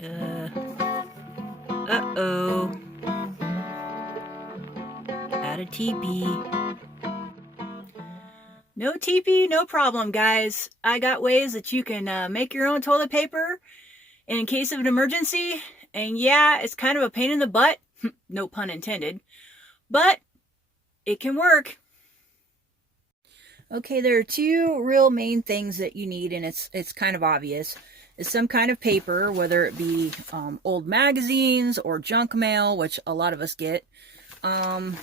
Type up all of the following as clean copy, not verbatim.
Uh-oh. Add a teepee. No teepee, no problem, guys. I got ways that you can make your own toilet paper in case of an emergency. And yeah, it's kind of a pain in the butt. No pun intended. But it can work. Okay, there are two real main things that you need, and it's kind of obvious. Is some kind of paper, whether it be old magazines or junk mail, which a lot of us get. And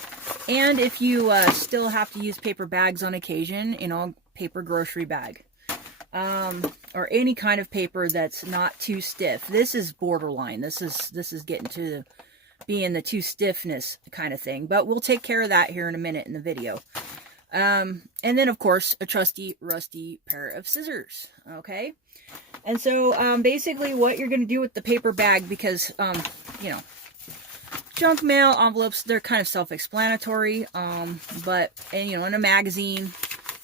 if you still have to use paper bags on occasion, paper grocery bag. Or any kind of paper that's not too stiff. This is borderline. This is getting to being the too stiffness kind of thing. But we'll take care of that here in a minute in the video. And then, of course, a trusty, rusty pair of scissors. Okay? And so, basically what you're going to do with the paper bag, because, junk mail, envelopes, they're kind of self-explanatory. But in a magazine,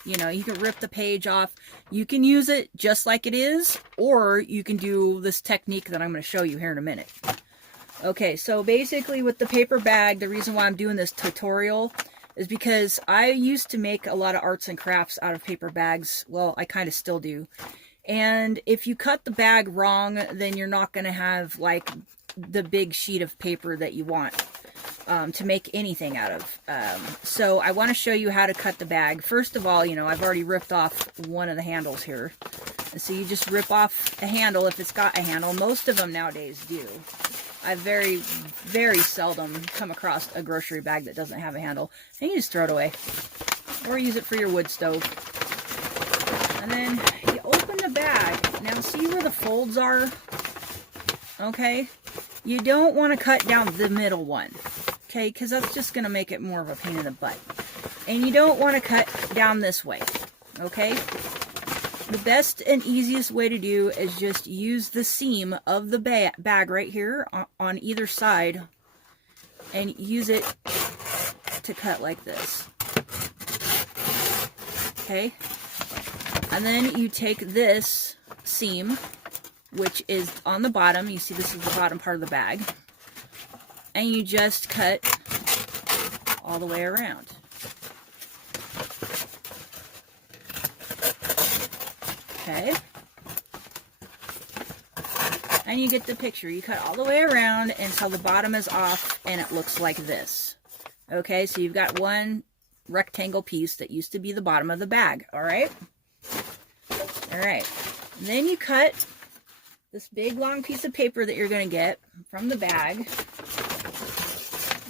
you can rip the page off. You can use it just like it is, or you can do this technique that I'm going to show you here in a minute. Okay, so basically with the paper bag, the reason why I'm doing this tutorial is because I used to make a lot of arts and crafts out of paper bags. Well, I kind of still do. And if you cut the bag wrong, then you're not going to have like the big sheet of paper that you want to make anything out of. So I want to show you how to cut the bag. First of all, I've already ripped off one of the handles here. And so you just rip off a handle if it's got a handle. Most of them nowadays do. I very, very seldom come across a grocery bag that doesn't have a handle. And you just throw it away. Or use it for your wood stove. And then you open the bag. Now see where the folds are? Okay? You don't want to cut down the middle one. Okay? Because that's just going to make it more of a pain in the butt. And you don't want to cut down this way. Okay? The best and easiest way to do is just use the seam of the bag right here on either side and use it to cut like this. Okay? And then you take this seam, which is on the bottom. You see this is the bottom part of the bag. And you just cut all the way around. Okay, and you get the picture. You cut all the way around until the bottom is off and it looks like this. Okay, so you've got one rectangle piece that used to be the bottom of the bag. Alright? Alright. Then you cut this big long piece of paper that you're going to get from the bag,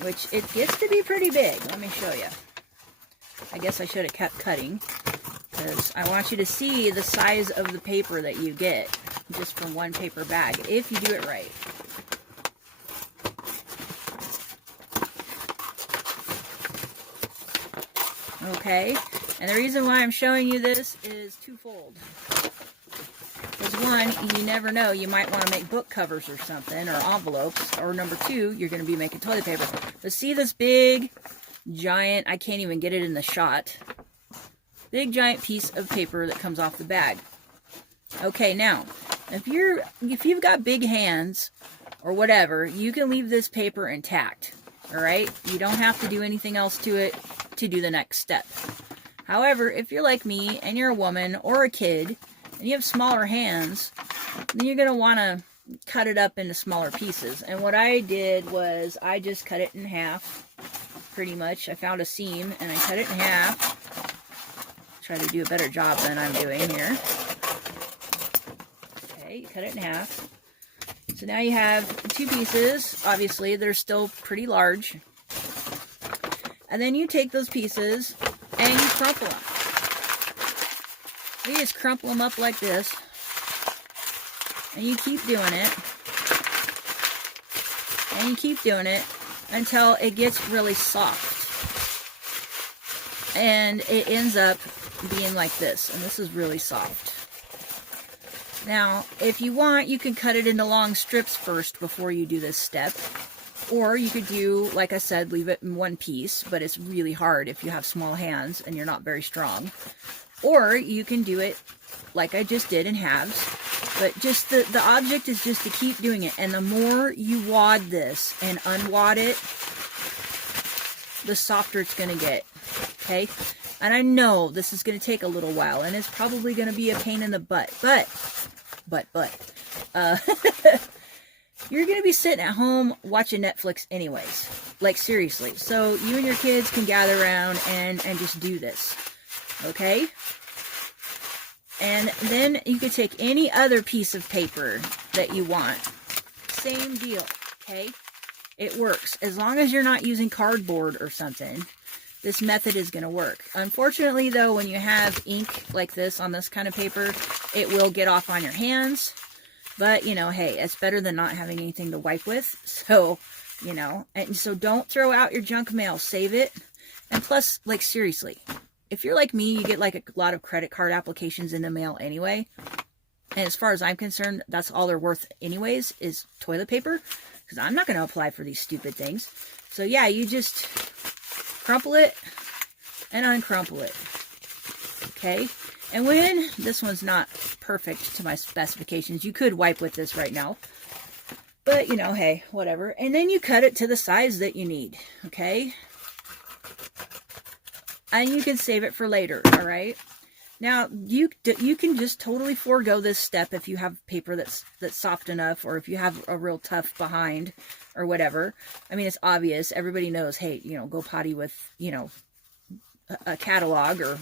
which it gets to be pretty big. Let me show you. I guess I should have kept cutting, because I want you to see the size of the paper that you get just from one paper bag, if you do it right. Okay, and the reason why I'm showing you this is twofold. Because one, you never know, you might want to make book covers or something, or envelopes, or number two, you're going to be making toilet paper. But see this big, giant, I can't even get it in the shot, big giant piece of paper that comes off the bag. Okay, now, if you've got big hands or whatever, you can leave this paper intact. Alright? You don't have to do anything else to it to do the next step. However, if you're like me and you're a woman or a kid and you have smaller hands, then you're going to want to cut it up into smaller pieces. And what I did was I just cut it in half, pretty much. I found a seam and I cut it in half. Try to do a better job than I'm doing here. Okay, you cut it in half. So now you have two pieces. Obviously, they're still pretty large. And then you take those pieces and you crumple them. You just crumple them up like this. And you keep doing it. And you keep doing it until it gets really soft. And it ends up being like this. And this is really soft. Now, if you want, you can cut it into long strips first before you do this step. Or you could do, like I said, leave it in one piece, but it's really hard if you have small hands and you're not very strong. Or you can do it like I just did in halves. But just the object is just to keep doing it. And the more you wad this and unwad it, the softer it's going to get. Okay? And I know this is going to take a little while, and it's probably going to be a pain in the butt. But, you're going to be sitting at home watching Netflix anyways. Like, seriously. So, you and your kids can gather around and just do this. Okay? And then you could take any other piece of paper that you want. Same deal. Okay? It works. As long as you're not using cardboard or something, this method is going to work. Unfortunately, though, when you have ink like this on this kind of paper, it will get off on your hands. But, you know, hey, it's better than not having anything to wipe with. So, you know, and so don't throw out your junk mail. Save it. And plus, like, seriously, if you're like me, you get like a lot of credit card applications in the mail anyway. And as far as I'm concerned, that's all they're worth anyways, is toilet paper. Because I'm not going to apply for these stupid things. So, yeah, you just crumple it and uncrumple it. Okay? And when this one's not perfect to my specifications, you could wipe with this right now. But, you know, hey, whatever. And then you cut it to the size that you need. Okay? And you can save it for later, all right? Now, you can just totally forego this step if you have paper that's soft enough, or if you have a real tough behind or whatever. I mean, it's obvious. Everybody knows, hey, you know, go potty with, you know, a catalog or,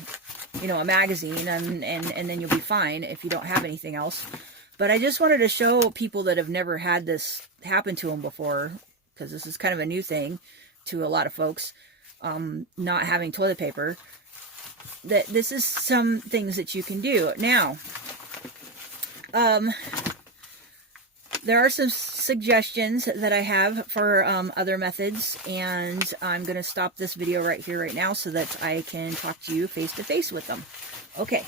you know, a magazine, and then you'll be fine if you don't have anything else. But I just wanted to show people that have never had this happen to them before, because this is kind of a new thing to a lot of folks, not having toilet paper, that this is some things that you can do. Now, there are some suggestions that I have for other methods, and I'm going to stop this video right here, right now, so that I can talk to you face to face with them. Okay.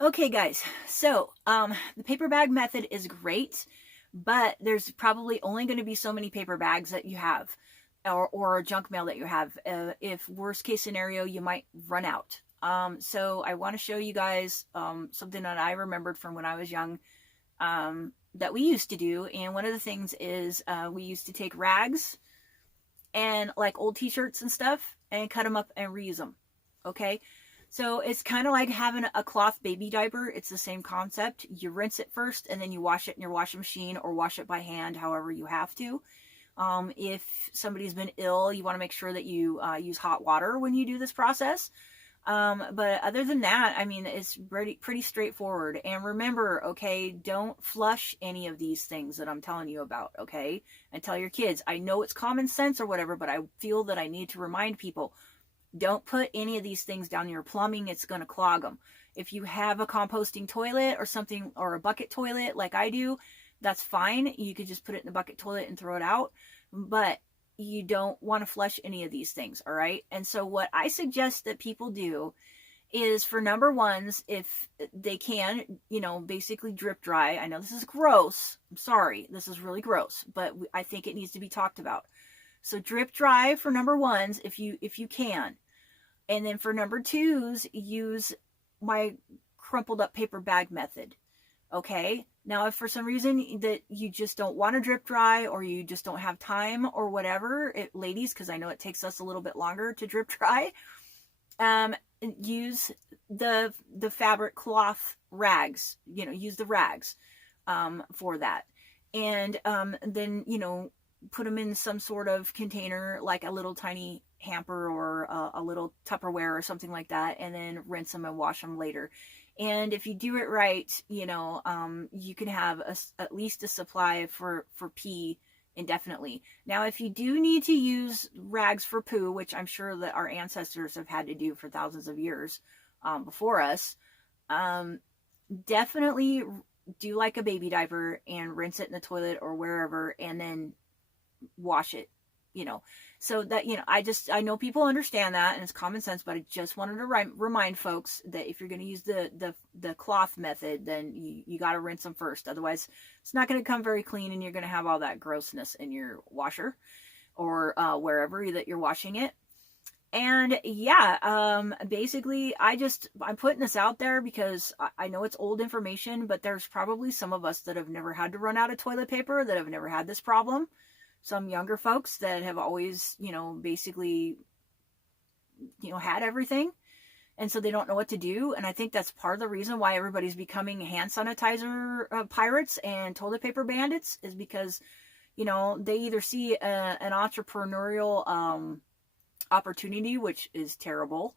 Okay, guys. So, the paper bag method is great, but there's probably only going to be so many paper bags that you have, or junk mail that you have. If worst case scenario, you might run out. So I want to show you guys something that I remembered from when I was young, that we used to do. And one of the things is we used to take rags and like old t-shirts and stuff and cut them up and reuse them. Okay, so it's kind of like having a cloth baby diaper. It's the same concept. You rinse it first, and then you wash it in your washing machine, or wash it by hand, however you have to. If somebody's been ill, you want to make sure that you use hot water when you do this process. But other than that, I mean, it's pretty straightforward. And remember, okay, don't flush any of these things that I'm telling you about, okay? And tell your kids. I know it's common sense or whatever, but I feel that I need to remind people, don't put any of these things down your plumbing. It's going to clog them. If you have a composting toilet or something, or a bucket toilet like I do, that's fine. You could just put it in the bucket toilet and throw it out. But you don't want to flush any of these things, all right? And so what I suggest that people do is, for number ones, if they can, you know, basically drip dry. I know this is gross. I'm sorry. This is really gross, but I think it needs to be talked about. So drip dry for number ones if you can. And then for number twos, use my crumpled up paper bag method. Okay? Now, if for some reason that you just don't want to drip dry, or you just don't have time or whatever, ladies, because I know it takes us a little bit longer to drip dry, use the fabric cloth rags. You know, use the rags for that. And then, you know, put them in some sort of container, like a little tiny hamper or a little Tupperware or something like that, and then rinse them and wash them later. And if you do it right, you know, you can have at least a supply for pee indefinitely. Now, if you do need to use rags for poo, which I'm sure that our ancestors have had to do for thousands of years before us, definitely do like a baby diaper and rinse it in the toilet or wherever, and then wash it, you know. So that, you know, I know people understand that and it's common sense, but I just wanted to remind folks that if you're going to use the cloth method, then you got to rinse them first. Otherwise, it's not going to come very clean, and you're going to have all that grossness in your washer or wherever that you're washing it. And yeah, basically I'm putting this out there because I know it's old information, but there's probably some of us that have never had to run out of toilet paper, that have never had this problem. Some younger folks that have always, basically, had everything. And so they don't know what to do. And I think that's part of the reason why everybody's becoming hand sanitizer pirates and toilet paper bandits, is because, they either see an entrepreneurial opportunity, which is terrible,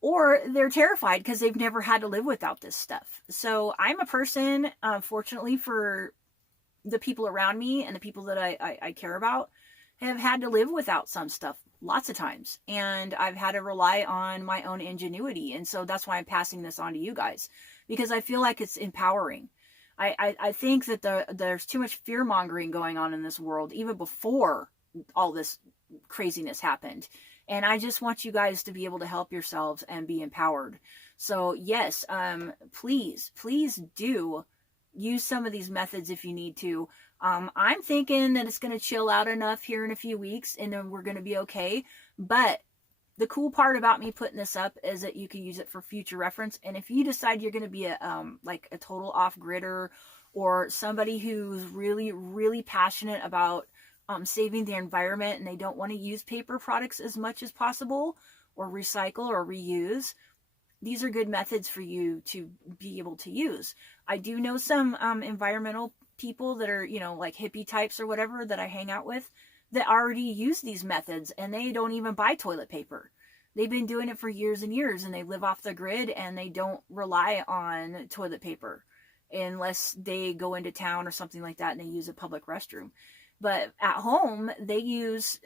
or they're terrified because they've never had to live without this stuff. So I'm a person, fortunately for the people around me and the people that I care about, have had to live without some stuff lots of times, and I've had to rely on my own ingenuity. And so that's why I'm passing this on to you guys, because I feel like it's empowering. I think that there's too much fear mongering going on in this world, even before all this craziness happened. And I just want you guys to be able to help yourselves and be empowered. So yes, please do use some of these methods if you need to. I'm thinking that it's going to chill out enough here in a few weeks and then we're going to be okay. But the cool part about me putting this up is that you can use it for future reference. And if you decide you're going to be like a total off-gridder, or somebody who's really, really passionate about saving the environment and they don't want to use paper products as much as possible, or recycle or reuse, these are good methods for you to be able to use. I do know some environmental people that are, like hippie types or whatever that I hang out with, that already use these methods, and they don't even buy toilet paper. They've been doing it for years and years, and they live off the grid, and they don't rely on toilet paper unless they go into town or something like that and they use a public restroom. But at home, they use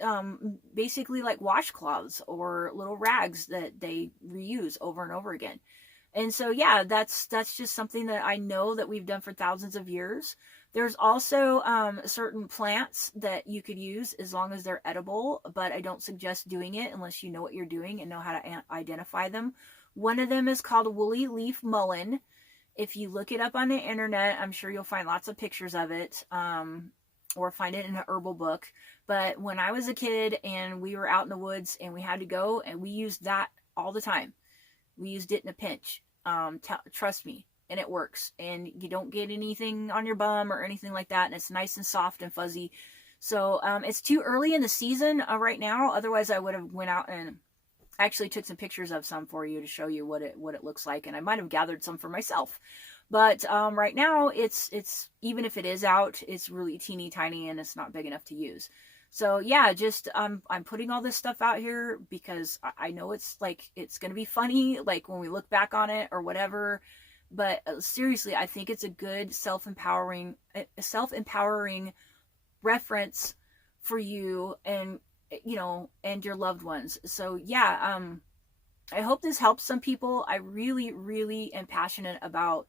basically like washcloths or little rags that they reuse over and over again. And so, yeah, that's just something that I know that we've done for thousands of years. There's also certain plants that you could use as long as they're edible, but I don't suggest doing it unless you know what you're doing and know how to identify them. One of them is called woolly leaf mullein. If you look it up on the internet, I'm sure you'll find lots of pictures of it, or find it in an herbal book. But when I was a kid and we were out in the woods and we had to go, and we used that all the time. We used it in a pinch. Trust me. And it works, and you don't get anything on your bum or anything like that, and it's nice and soft and fuzzy. So it's too early in the season right now. Otherwise, I would have went out and actually took some pictures of some for you to show you what it looks like, and I might have gathered some for myself. But right now, it's even if it is out, it's really teeny tiny and it's not big enough to use. So yeah, just I'm putting all this stuff out here because I know it's going to be funny, like when we look back on it or whatever. But seriously, I think it's a good self-empowering reference for you and, and your loved ones. So yeah, I hope this helps some people. I really, really am passionate about,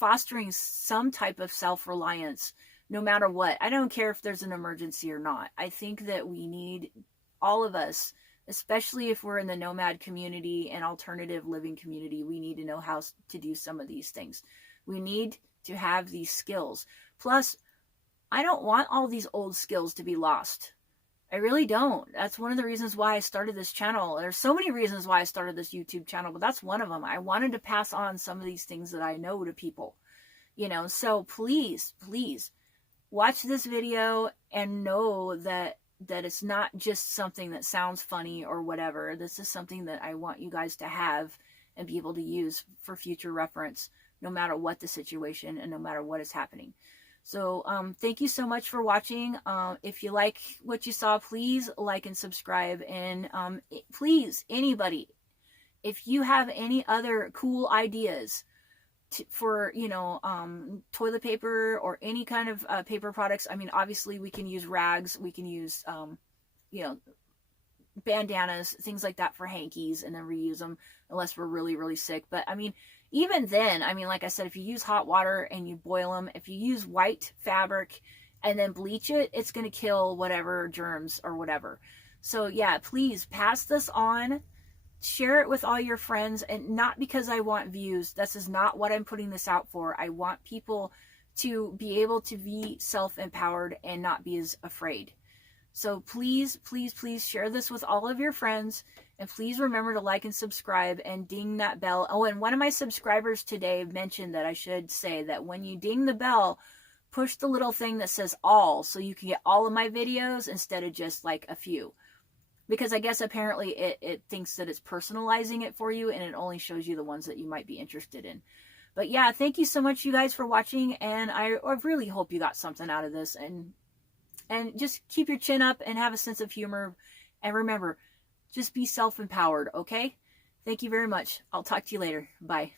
fostering some type of self-reliance, no matter what. I don't care if there's an emergency or not. I think that we need, all of us, especially if we're in the nomad community and alternative living community, we need to know how to do some of these things. We need to have these skills. Plus, I don't want all these old skills to be lost. I really don't. That's one of the reasons why I started this channel. There's so many reasons why I started this YouTube channel, but that's one of them. I wanted to pass on some of these things that I know to people, so please watch this video and know that it's not just something that sounds funny or whatever. This is something that I want you guys to have and be able to use for future reference, no matter what the situation and no matter what is happening. So thank you so much for watching. If you like what you saw, please like and subscribe. And please, anybody, if you have any other cool ideas for toilet paper or any kind of paper products. I mean, obviously we can use rags, we can use bandanas, things like that for hankies, and then reuse them unless we're really, really sick. But I mean, even then, I mean, like I said, if you use hot water and you boil them, if you use white fabric and then bleach it, it's going to kill whatever germs or whatever. So yeah, please pass this on. Share it with all your friends, and not because I want views. This is not what I'm putting this out for. I want people to be able to be self-empowered and not be as afraid. So please, please, please share this with all of your friends. And please remember to like and subscribe and ding that bell. Oh, and one of my subscribers today mentioned that I should say that when you ding the bell, push the little thing that says all, so you can get all of my videos instead of just like a few. Because I guess apparently it thinks that it's personalizing it for you, and it only shows you the ones that you might be interested in. But yeah, thank you so much, you guys, for watching. And I really hope you got something out of this. And just keep your chin up and have a sense of humor. And remember, just be self-empowered, okay? Thank you very much. I'll talk to you later. Bye.